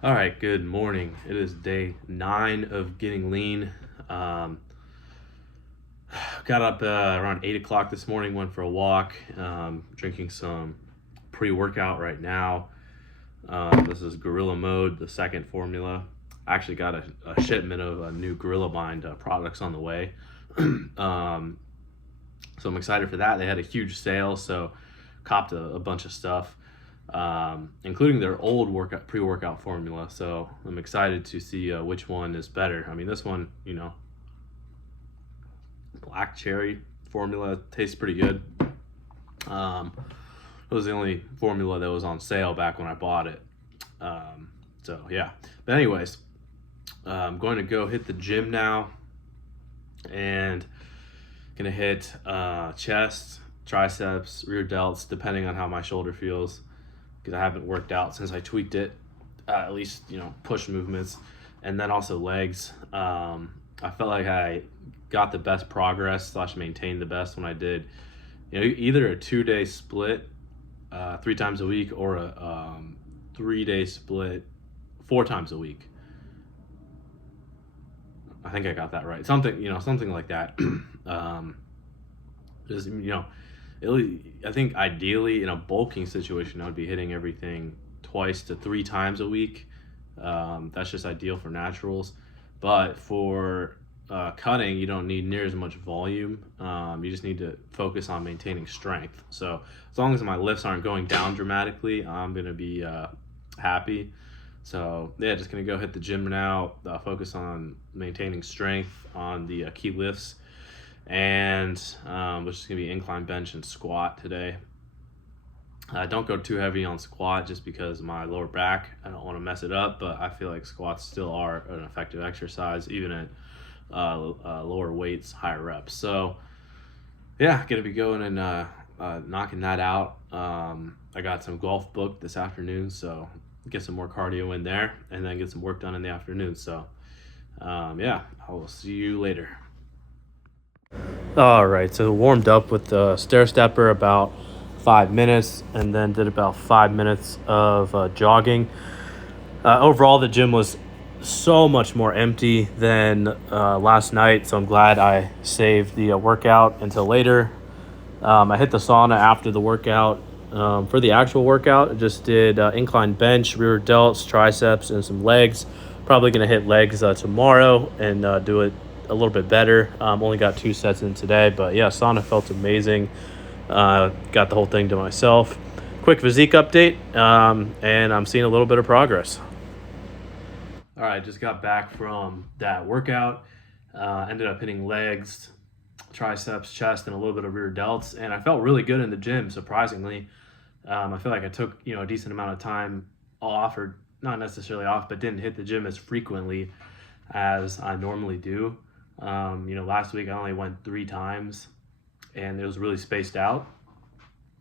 All right, good morning. It is day 9 of getting lean. Um, got up around 8 o'clock this morning, went for a walk, drinking some pre workout right now. This is Gorilla Mode, the second formula. I actually got a shipment of new Gorilla Bind products on the way. um, so I'm excited for that. They had a huge sale, so copped a bunch of stuff, including their old workout pre-workout formula. So I'm excited to see which one is better. I mean, this one, black cherry formula tastes pretty good. Um, it was the only formula that was on sale back when I bought it. So yeah. But anyways, I'm going to go hit the gym now and gonna hit chest, triceps, rear delts, depending on how my shoulder feels, because I haven't worked out since I tweaked it. At least push movements, and then also legs. I felt like I got the best progress slash maintained the best when I did, either a 2 day split, 3 times a week, or a 3 day split 4 times a week. I think I got that right. Something like that. um, just I think ideally in a bulking situation, I would be hitting everything 2 to 3 times a week. That's just ideal for naturals. But for cutting, you don't need near as much volume. You just need to focus on maintaining strength. So as long as my lifts aren't going down dramatically, I'm gonna be happy. So yeah, just gonna go hit the gym now. Focus on maintaining strength on the key lifts, and which is gonna be incline bench and squat today. Don't go too heavy on squat just because of my lower back. I don't want to mess it up, but I feel like squats still are an effective exercise, even at lower weights, higher reps. So, yeah, gonna be going and knocking that out. I got some golf booked this afternoon, so get some more cardio in there, and then get some work done in the afternoon. So, yeah, I will see you later. All right, so warmed up with the stair stepper about 5 minutes, and then did about 5 minutes of jogging. Overall, the gym was so much more empty than last night, so I'm glad I saved the workout until later. I hit the sauna after the workout. For the actual workout, I just did incline bench, rear delts, triceps, and some legs. Probably going to hit legs tomorrow and do it a little bit better. Only got 2 sets in today, but yeah, sauna felt amazing. Got the whole thing to myself. Quick physique update, and I'm seeing a little bit of progress. All right, just got back from that workout. Ended up hitting legs, triceps, chest, and a little bit of rear delts, and I felt really good in the gym. Surprisingly, I feel like I took a decent amount of time off, or not necessarily off, but didn't hit the gym as frequently as I normally do. Last week I only went 3 times, and it was really spaced out.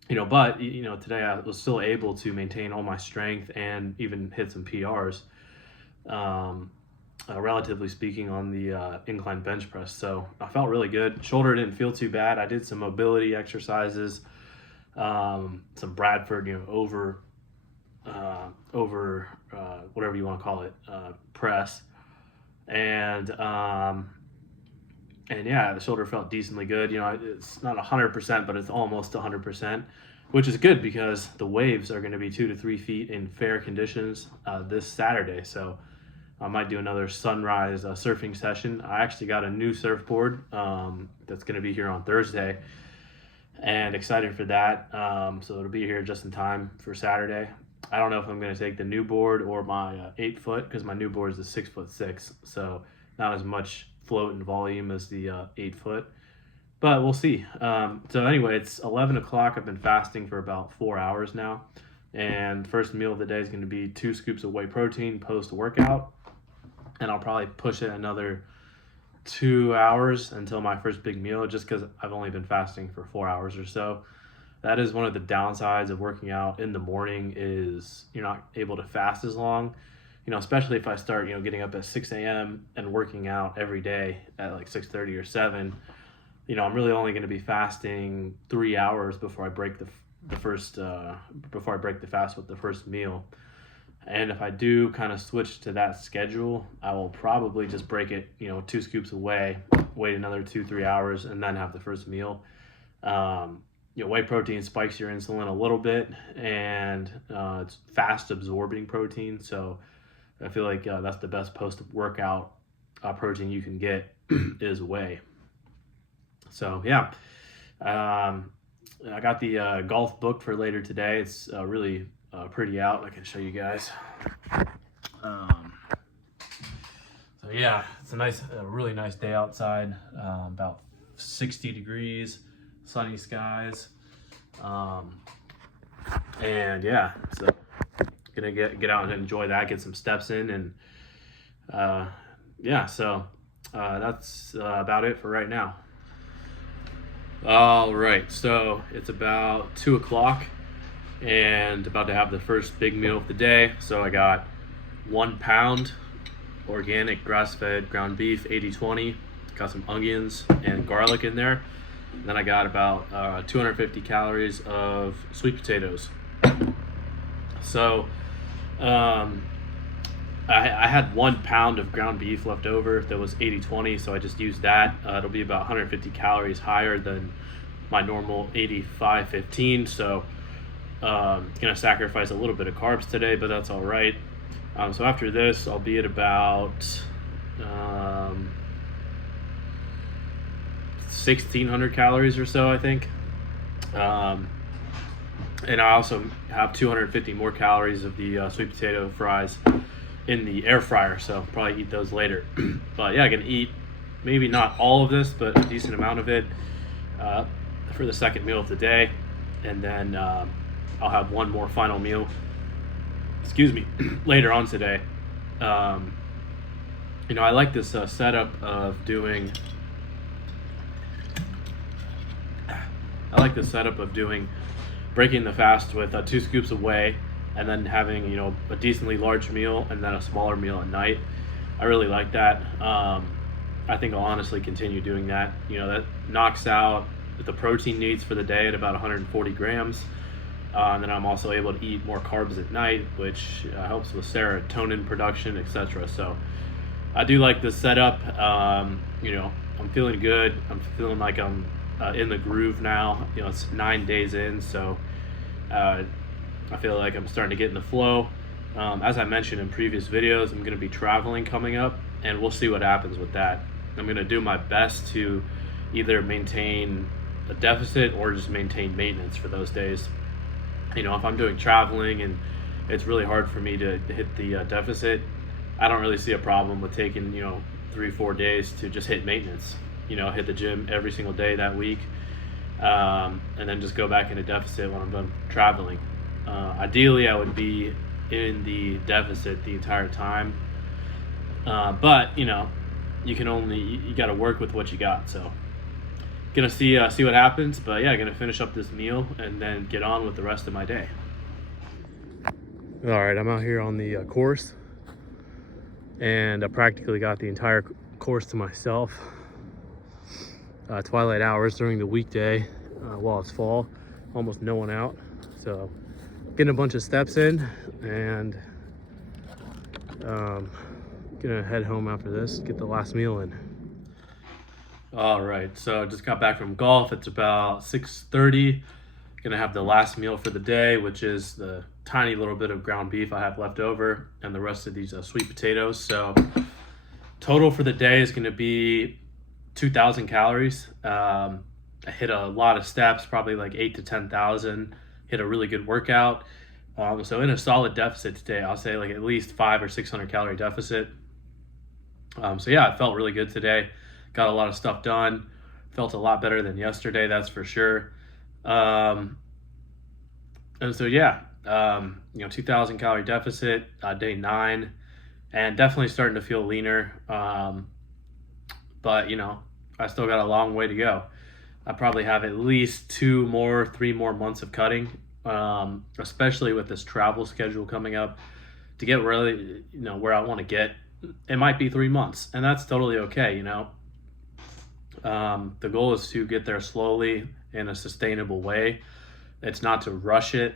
But today I was still able to maintain all my strength and even hit some PRs. Um, Relatively speaking, on the incline bench press. So I felt really good. Shoulder didn't feel too bad. I did some mobility exercises, some Bradford, whatever you want to call it, press, and yeah, the shoulder felt decently good. It's not 100%, but it's almost 100%, which is good because the waves are going to be 2 to 3 feet in fair conditions this Saturday. So I might do another sunrise surfing session. I actually got a new surfboard that's going to be here on Thursday, and excited for that. So it'll be here just in time for Saturday. I don't know if I'm going to take the new board or my 8 foot, because my new board is a 6'6", so not as much float and volume as the 8 foot. But we'll see. So anyway, it's 11 o'clock. I've been fasting for about 4 hours now, and first meal of the day is going to be 2 scoops of whey protein post workout, and I'll probably push it another 2 hours until my first big meal, just because I've only been fasting for 4 hours or so. That is one of the downsides of working out in the morning, is you're not able to fast as long. Especially if I start, getting up at 6 a.m. and working out every day at like 6:30 or 7. I'm really only going to be fasting 3 hours before I break the first before I break the fast with the first meal. And if I do kind of switch to that schedule, I will probably just break it, 2 scoops away, wait another 2-3 hours, and then have the first meal. Whey protein spikes your insulin a little bit, and it's fast absorbing protein. So I feel like that's the best post workout protein you can get is whey. So yeah, I got the golf booked for later today. It's really pretty out. I can show you guys. So yeah, it's a really nice day outside. About 60 degrees, sunny skies, and yeah, so gonna get out and enjoy that, get some steps in, and yeah, so that's about it for right now. All right, so it's about 2 o'clock and about to have the first big meal of the day. So I got 1 pound organic grass-fed ground beef, 80/20. Got some onions and garlic in there. And then I got about 250 calories of sweet potatoes. So I had 1 pound of ground beef left over that was 80/20, so I just used that. It'll be about 150 calories higher than my normal 85/15. So gonna sacrifice a little bit of carbs today, but that's all right. So after this, I'll be at about 1,600 calories or so, I think. And I also have 250 more calories of the sweet potato fries in the air fryer, so I'll probably eat those later. But yeah, I can eat maybe not all of this, but a decent amount of it for the second meal of the day, and then I'll have one more final meal, later on today. I like this setup of doing breaking the fast with 2 scoops of whey, and then having a decently large meal and then a smaller meal at night. I really like that. I think I'll honestly continue doing that. That knocks out the protein needs for the day at about 140 grams. And then I'm also able to eat more carbs at night, which helps with serotonin production, etc. So I do like this setup. I'm feeling good. I'm feeling like I'm in the groove now. It's 9 days in, so I feel like I'm starting to get in the flow. As I mentioned in previous videos, I'm going to be traveling coming up, and we'll see what happens with that. I'm going to do my best to either maintain a deficit or just maintain maintenance for those days. If I'm doing traveling and it's really hard for me to hit the deficit, I don't really see a problem with taking 3-4 days to just hit maintenance. Hit the gym every single day that week, and then just go back into deficit when I'm done traveling. Ideally, I would be in the deficit the entire time, but you got to work with what you got. So gonna see what happens, but yeah, gonna finish up this meal and then get on with the rest of my day. All right, I'm out here on the course, and I practically got the entire course to myself. Twilight hours during the weekday while it's fall, almost no one out, so getting a bunch of steps in, and gonna head home after this, get the last meal in. All right, so just got back from golf. It's about 6:30. Gonna have the last meal for the day, which is the tiny little bit of ground beef I have left over and the rest of these sweet potatoes. So total for the day is gonna be 2,000 calories. I hit a lot of steps, probably like 8 to 10,000. Hit a really good workout. So in a solid deficit today, I'll say like at least 500 or 600 calorie deficit. So yeah, I felt really good today. Got a lot of stuff done. Felt a lot better than yesterday, that's for sure. And so yeah, 2,000 calorie deficit, day 9, and definitely starting to feel leaner. But I still got a long way to go. I probably have at least 3 more months of cutting, especially with this travel schedule coming up. To get really, where I want to get, it might be 3 months, and that's totally okay. The goal is to get there slowly in a sustainable way. It's not to rush it.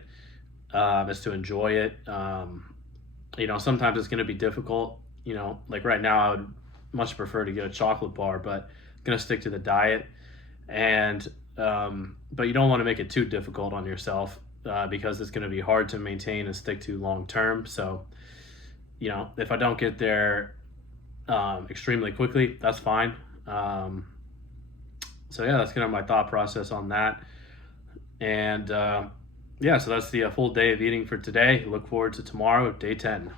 It's to enjoy it. sometimes it's going to be difficult. Like right now, I would much prefer to get a chocolate bar, but I'm going to stick to the diet. And but you don't want to make it too difficult on yourself because it's going to be hard to maintain and stick to long term. So, if I don't get there extremely quickly, that's fine. So yeah, that's kind of my thought process on that. And yeah, so that's the full day of eating for today. Look forward to tomorrow, day 10.